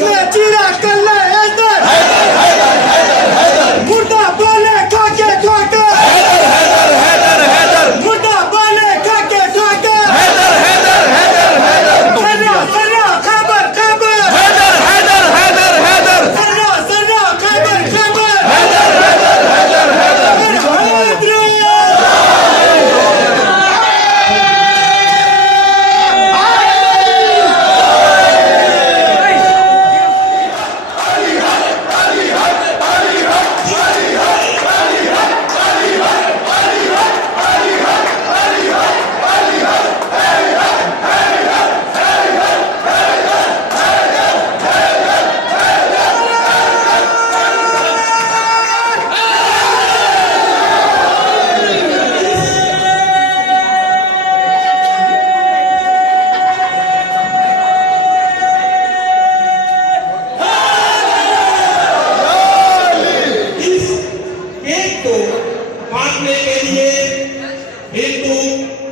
किसने चीरा कल्ले हैदर हैदर हैदर हैदर हैदर मुर्दा बोले खाके खाके हैदर हैदर हैदर हैदर मुर्दा बोले खाके खाके हैदर हैदर हैदर हैदर सर्रा सर्रा खबर खबर हैदर हैदर हैदर हैदर सर्रा सर्रा खबर खबर हैदर हैदर हैदर हैदर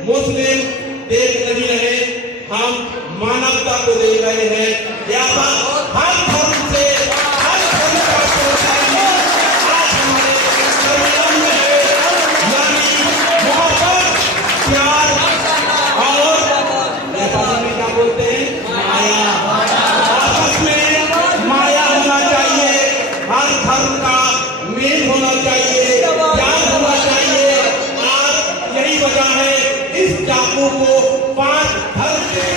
मुस्लिम देख नहीं रहे, हम मानवता को देख रहे हैं। यहाँ हर धर्म से हर धर्म का प्रोत्साहन आज हमारे संविधान में है, यानी मोहब्बत, प्यार और नेपाल में क्या बोलते हैं, माया। आपस में माया होना चाहिए, हर धर्म का मेल होना चाहिए, प्यार होना चाहिए। आज यही वजह है इस चाकू को 5 धर्म से